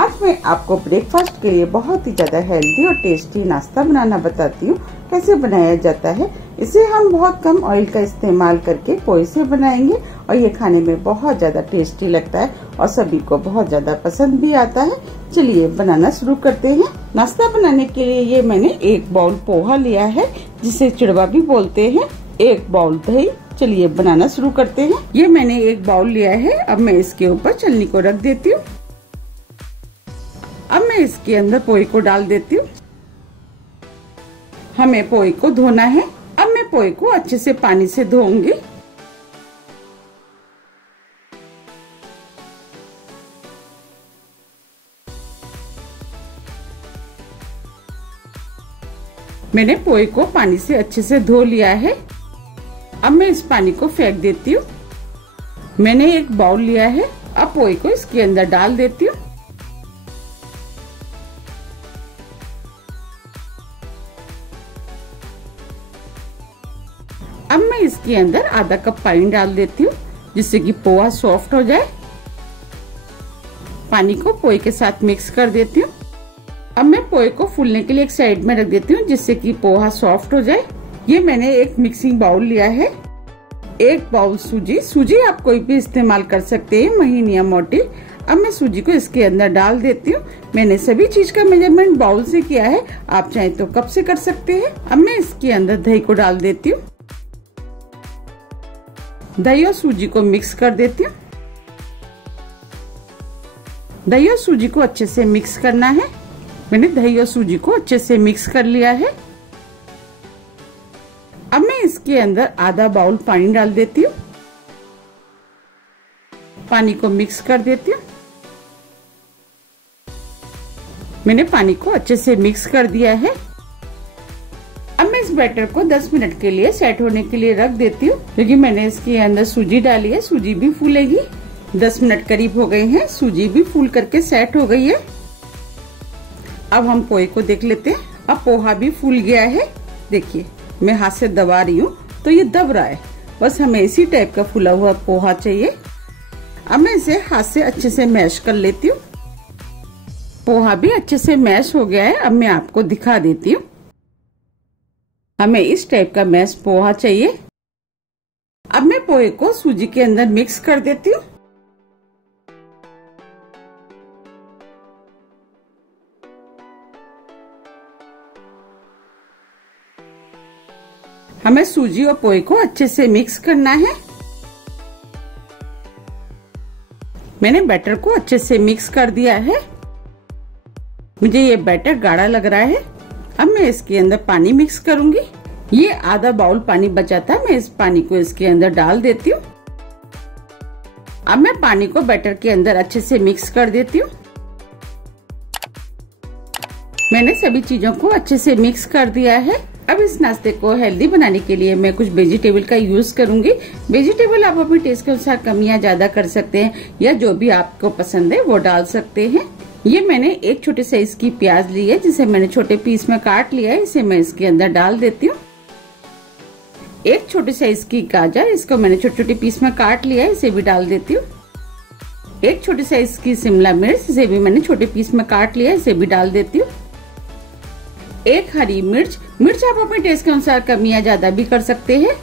आज मैं आपको ब्रेकफास्ट के लिए बहुत ही ज्यादा हेल्दी और टेस्टी नाश्ता बनाना बताती हूँ। कैसे बनाया जाता है। इसे हम बहुत कम ऑयल का इस्तेमाल करके पोहे से बनाएंगे और ये खाने में बहुत ज्यादा टेस्टी लगता है और सभी को बहुत ज्यादा पसंद भी आता है। चलिए बनाना शुरू करते हैं। नाश्ता बनाने के लिए ये मैंने 1 बाउल पोहा लिया है, जिसे चिड़वा भी बोलते हैं। 1 बाउल दही। चलिए बनाना शुरू करते हैं। ये मैंने 1 बाउल लिया है। अब मैं इसके ऊपर छलनी को रख देती हूँ। अब मैं इसके अंदर पोहे को डाल देती हूँ। हमें पोहे को धोना है। अब मैं पोहे को अच्छे से पानी से धोऊंगी। मैंने पोहे को पानी से अच्छे से धो लिया है। अब मैं इस पानी को फेंक देती हूँ। मैंने 1 बाउल लिया है। अब पोहे को इसके अंदर डाल देती हूँ। अब मैं इसके अंदर आधा कप पानी डाल देती हूँ, जिससे कि पोहा सॉफ्ट हो जाए। पानी को पोहे के साथ मिक्स कर देती हूँ। अब मैं पोहे को फूलने के लिए एक साइड में रख देती हूँ, जिससे कि पोहा सॉफ्ट हो जाए। ये मैंने एक मिक्सिंग बाउल लिया है। 1 बाउल सूजी आप कोई भी इस्तेमाल कर सकते हैं, महीन या मोटी। अब मैं सूजी को इसके अंदर डाल देती हूँ। मैंने सभी चीज का मेजरमेंट बाउल से किया है, आप चाहे तो कप से कर सकते हैं। अब मैं इसके अंदर दही को डाल देती हूँ। दही और सूजी को मिक्स कर देती हूँ। दही और सूजी को अच्छे से मिक्स करना है। मैंने दही और सूजी को अच्छे से मिक्स कर लिया है। अब मैं इसके अंदर आधा बाउल पानी डाल देती हूँ। पानी को मिक्स कर देती हूँ। मैंने पानी को अच्छे से मिक्स कर दिया है। अब मैं इस बैटर को 10 मिनट के लिए सेट होने के लिए रख देती हूँ, क्योंकि मैंने इसके अंदर सूजी डाली है। सूजी भी फूलेगी। 10 मिनट करीब हो गए हैं। सूजी भी फूल करके सेट हो गई है। अब हम पोहे को देख लेते हैं। अब पोहा भी फूल गया है। देखिए मैं हाथ से दबा रही हूँ तो ये दब रहा है। बस हमें इसी टाइप का फूला हुआ पोहा चाहिए। अब मैं इसे हाथ से अच्छे से मैश कर लेती हूँ। पोहा भी अच्छे से मैश हो गया है। अब मैं आपको दिखा देती हूँ। हमें इस टाइप का मैश पोहा चाहिए। अब मैं पोहे को सूजी के अंदर मिक्स कर देती हूँ। हमें सूजी और पोहे को अच्छे से मिक्स करना है। मैंने बैटर को अच्छे से मिक्स कर दिया है। मुझे ये बैटर गाढ़ा लग रहा है। अब मैं इसके अंदर पानी मिक्स करूंगी। ये आधा बाउल पानी बचा था। मैं इस पानी को इसके अंदर डाल देती हूँ। अब मैं पानी को बैटर के अंदर अच्छे से मिक्स कर देती हूँ। मैंने सभी चीजों को अच्छे से मिक्स कर दिया है। अब इस नाश्ते को हेल्दी बनाने के लिए मैं कुछ वेजिटेबल का यूज करूंगी। वेजिटेबल आप अपने टेस्ट के अनुसार कम या ज्यादा कर सकते हैं, या जो भी आपको पसंद है वो डाल सकते हैं। ये मैंने 1 छोटे साइज की प्याज ली है, जिसे मैंने छोटे पीस में काट लिया है। इसे मैं इसके अंदर डाल देती हूँ। 1 छोटे साइज की गाजर, इसको मैंने छोटे छोटे पीस में काट लिया है। इसे भी डाल देती हूँ। 1 छोटे साइज की शिमला मिर्च, इसे भी मैंने छोटे पीस में काट लिया है। इसे भी डाल देती हूँ। 1 हरी मिर्च आप अपने टेस्ट के अनुसार कम या ज्यादा भी कर सकते हैं।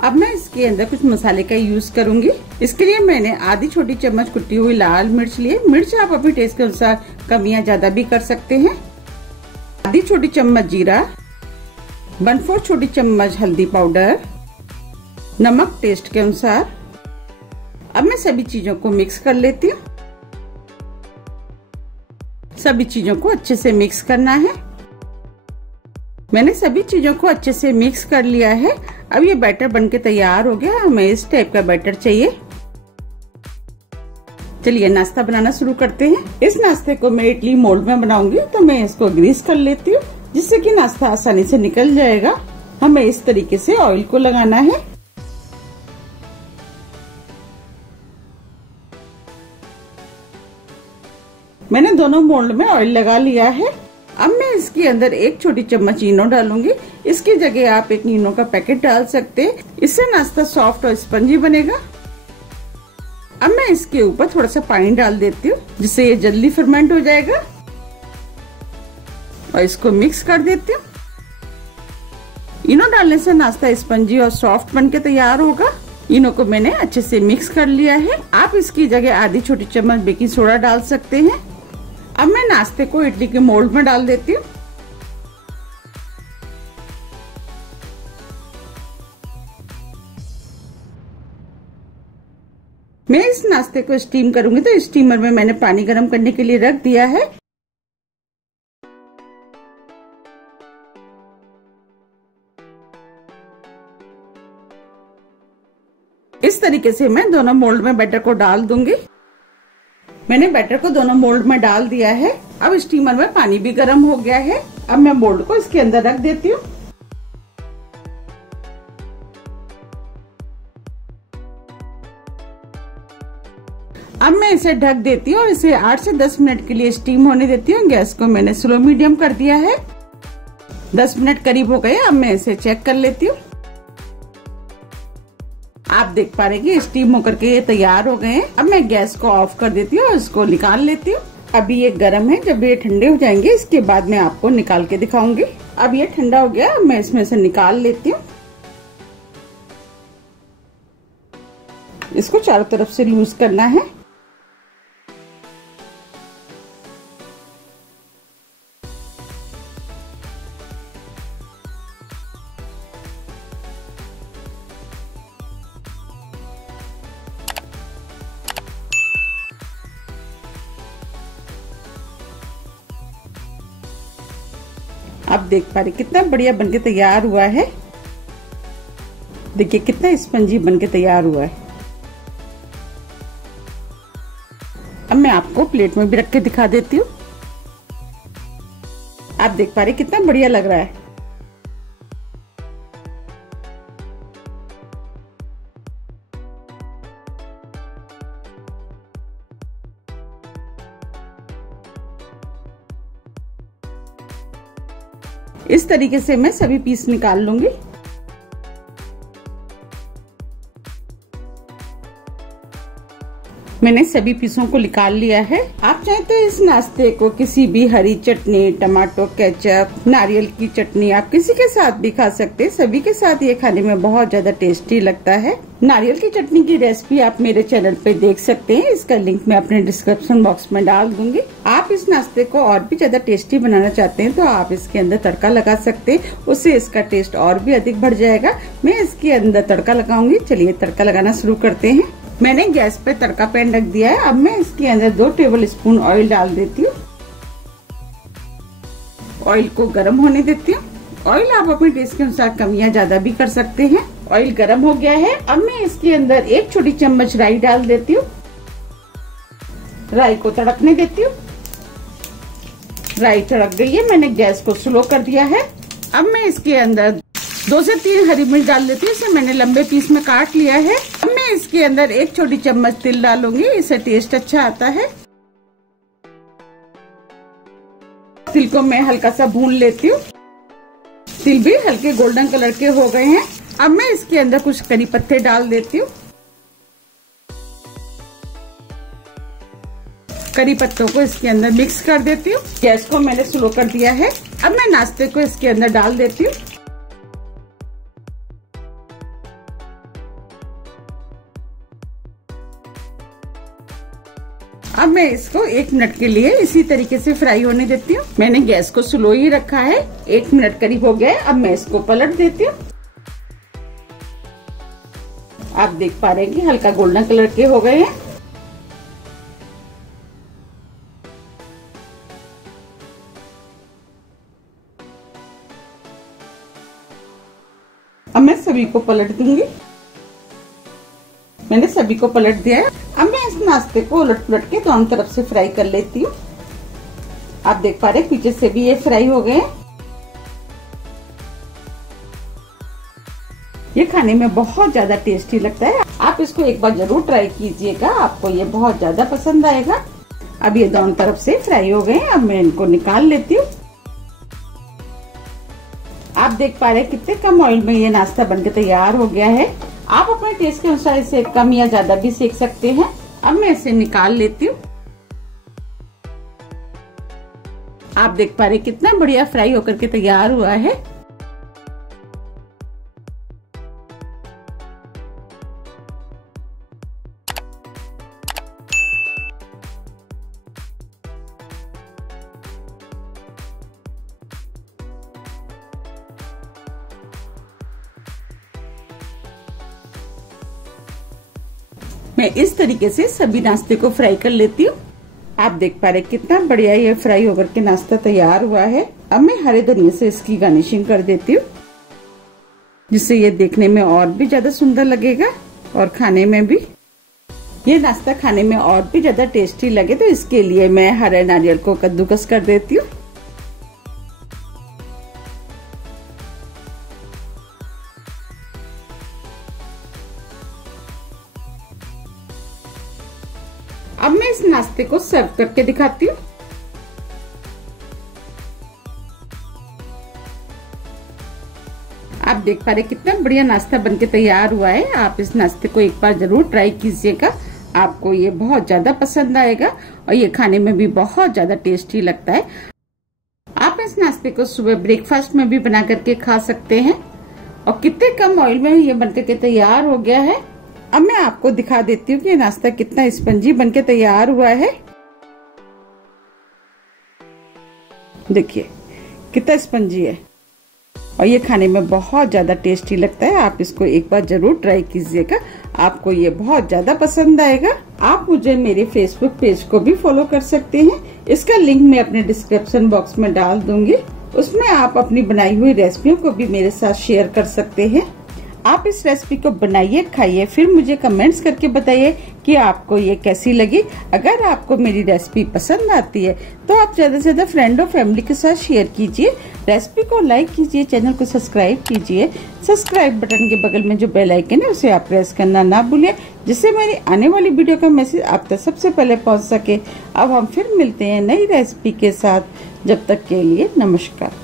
अब मैं इसके अंदर कुछ मसाले का यूज करूंगी। इसके लिए मैंने आधी छोटी चम्मच कुटी हुई लाल मिर्च ली है। मिर्च आप अपने टेस्ट के अनुसार कम या ज्यादा भी कर सकते हैं। आधी छोटी चम्मच जीरा, 1/4 छोटी चम्मच हल्दी पाउडर, नमक टेस्ट के अनुसार। अब मैं सभी चीजों को मिक्स कर लेती हूँ। सभी चीजों को अच्छे से मिक्स करना है। मैंने सभी चीजों को अच्छे से मिक्स कर लिया है। अब ये बैटर बनके तैयार हो गया। हमें इस टाइप का बैटर चाहिए। चलिए नाश्ता बनाना शुरू करते हैं। इस नाश्ते को मैं इडली मोल्ड में बनाऊंगी, तो मैं इसको ग्रीस कर लेती हूँ, जिससे कि नाश्ता आसानी से निकल जाएगा। हमें इस तरीके से ऑयल को लगाना है। मैंने दोनों मोल्ड में ऑयल लगा लिया है। अब मैं इसके अंदर 1 छोटी चम्मच इनो डालूंगी। इसकी जगह आप एक इनो का पैकेट डाल सकते हैं। इससे नाश्ता सॉफ्ट और स्पंजी बनेगा। अब मैं इसके ऊपर थोड़ा सा पानी डाल देती हूँ जिससे ये जल्दी फर्मेंट हो जाएगा और इसको मिक्स कर देती हूँ। इनो डालने से नाश्ता स्पंजी और सॉफ्ट बनके तैयार होगा। इनो को मैंने अच्छे से मिक्स कर लिया है। आप इसकी जगह आधी छोटी चम्मच बेकिंग सोडा डाल सकते हैं। अब मैं नाश्ते को इडली के मोल्ड में डाल देती हूँ। मैं इस नाश्ते को स्टीम करूंगी तो स्टीमर में मैंने पानी गर्म करने के लिए रख दिया है। इस तरीके से मैं दोनों मोल्ड में बैटर को डाल दूंगी। मैंने बैटर को दोनों मोल्ड में डाल दिया है। अब स्टीमर में पानी भी गर्म हो गया है। अब मैं मोल्ड को इसके अंदर रख देती हूँ। अब मैं इसे ढक देती हूँ और इसे 8 से 10 मिनट के लिए स्टीम होने देती हूँ। गैस को मैंने स्लो मीडियम कर दिया है। 10 मिनट करीब हो गए। अब मैं इसे चेक कर लेती हूँ। आप देख पा रहे हैं कि स्टीम होकर के ये तैयार हो गए हैं। अब मैं गैस को ऑफ कर देती हूँ और इसको निकाल लेती हूँ। अभी ये गर्म है, जब ये ठंडे हो जाएंगे इसके बाद मैं आपको निकाल के दिखाऊंगी। अब ये ठंडा हो गया, मैं इसमें से निकाल लेती हूँ। इसको चारों तरफ से लूज करना है। आप देख पा रहे कितना बढ़िया बनके तैयार हुआ है। देखिए कितना स्पंजी बनके तैयार हुआ है। अब मैं आपको प्लेट में भी रख के दिखा देती हूँ। आप देख पा रहे कितना बढ़िया लग रहा है। इस तरीके से मैं सभी पीस निकाल लूंगी। मैंने सभी पीसों को निकाल लिया है। आप चाहे तो इस नाश्ते को किसी भी हरी चटनी, टमाटो केचप, नारियल की चटनी आप किसी के साथ भी खा सकते हैं। सभी के साथ ये खाने में बहुत ज्यादा टेस्टी लगता है। नारियल की चटनी की रेसिपी आप मेरे चैनल पे देख सकते हैं। इसका लिंक मैं अपने डिस्क्रिप्शन बॉक्स में डाल दूंगी। आप इस नाश्ते को और भी ज्यादा टेस्टी बनाना चाहते हैं तो आप इसके अंदर तड़का लगा सकते हैं, उससे इसका टेस्ट और भी अधिक बढ़ जाएगा। मैं इसके अंदर तड़का लगाऊंगी। चलिए तड़का लगाना शुरू करते हैं। मैंने गैस पे तड़का पैन रख दिया है। अब मैं इसके अंदर 2 टेबल स्पून ऑयल डाल देती हूँ। ऑयल को गर्म होने देती हूँ। ऑयल आप अपने टेस्ट के अनुसार कम या ज्यादा भी कर सकते हैं। ऑयल गर्म हो गया है। अब मैं इसके अंदर 1 छोटी चम्मच राई डाल देती हूँ। राई को तड़कने देती हूँ। राई तड़क गई है। मैंने गैस को स्लो कर दिया है। अब मैं इसके अंदर 2 से 3 हरी मिर्च डाल देती हूँ। इसे मैंने लंबे पीस में काट लिया है। अब मैं इसके अंदर 1 छोटी चम्मच तिल डालूंगी, इससे टेस्ट अच्छा आता है। तिल को मैं हल्का सा भून लेती हूँ। तिल भी हल्के गोल्डन कलर के हो गए हैं। अब मैं इसके अंदर कुछ करी पत्ते डाल देती हूँ। करी पत्तों को इसके अंदर मिक्स कर देती हूँ। गैस को मैंने स्लो कर दिया है। अब मैं नाश्ते को इसके अंदर डाल देती हूँ। अब मैं इसको 1 मिनट के लिए इसी तरीके से फ्राई होने देती हूँ। मैंने गैस को स्लो ही रखा है। 1 मिनट करीब हो गया है। अब मैं इसको पलट देती हूँ। आप देख पा रहे हैं कि हल्का गोल्डन कलर के हो गए हैं। अब मैं सभी को पलट दूंगी। मैंने सभी को पलट दिया है। अब मैं इस नाश्ते को उलट पुलट के दोनों तरफ से फ्राई कर लेती हूँ। आप देख पा रहे हैं पीछे से भी ये फ्राई हो गए। ये खाने में बहुत ज्यादा टेस्टी लगता है। आप इसको एक बार जरूर ट्राई कीजिएगा, आपको ये बहुत ज्यादा पसंद आएगा। अब ये दोनों तरफ से फ्राई हो गए। अब मैं इनको निकाल लेती हूँ। आप देख पा रहे हैं कितने कम ऑयल में ये नाश्ता बनके तैयार हो गया है। आप अपने टेस्ट के अनुसार इसे कम या ज्यादा भी सेक सकते हैं। अब मैं इसे निकाल लेती हूँ। आप देख पा रहे कितना बढ़िया फ्राई होकर के तैयार हुआ है। मैं इस तरीके से सभी नाश्ते को फ्राई कर लेती हूँ। आप देख पा रहे कितना बढ़िया ये फ्राई होकर के नाश्ता तैयार हुआ है। अब मैं हरे धनिया से इसकी गार्निशिंग कर देती हूँ, जिससे ये देखने में और भी ज्यादा सुंदर लगेगा और खाने में भी ये नाश्ता खाने में और भी ज्यादा टेस्टी लगे। तो इसके लिए मैं हरे नारियल को कद्दूकस कर देती हूँ। अब मैं इस नाश्ते को सर्व करके दिखाती हूँ। आप देख पा रहे कितना बढ़िया नाश्ता बनके तैयार हुआ है। आप इस नाश्ते को एक बार जरूर ट्राई कीजिएगा, आपको ये बहुत ज्यादा पसंद आएगा और ये खाने में भी बहुत ज्यादा टेस्टी लगता है। आप इस नाश्ते को सुबह ब्रेकफास्ट में भी बना करके खा सकते हैं और कितने कम ऑयल में ये बनकर के तैयार हो गया है। अब मैं आपको दिखा देती हूँ कि ये नाश्ता कितना स्पंजी बनके तैयार हुआ है। देखिए कितना स्पंजी है और ये खाने में बहुत ज्यादा टेस्टी लगता है। आप इसको एक बार जरूर ट्राई कीजिएगा, आपको ये बहुत ज्यादा पसंद आएगा। आप मुझे मेरे फेसबुक पेज को भी फॉलो कर सकते हैं, इसका लिंक मैं अपने डिस्क्रिप्शन बॉक्स में डाल दूंगी। उसमें आप अपनी बनाई हुई रेसिपियों को भी मेरे साथ शेयर कर सकते हैं। आप इस रेसिपी को बनाइए, खाइए, फिर मुझे कमेंट्स करके बताइए कि आपको ये कैसी लगी। अगर आपको मेरी रेसिपी पसंद आती है तो आप ज्यादा से ज्यादा फ्रेंड और फैमिली के साथ शेयर कीजिए। रेसिपी को लाइक कीजिए, चैनल को सब्सक्राइब कीजिए। सब्सक्राइब बटन के बगल में जो बेल आइकन है उसे आप प्रेस करना ना भूलिए, जिससे मेरी आने वाली वीडियो का मैसेज आप तक सबसे पहले पहुंच सके। अब हम फिर मिलते हैं नई रेसिपी के साथ, जब तक के लिए नमस्कार।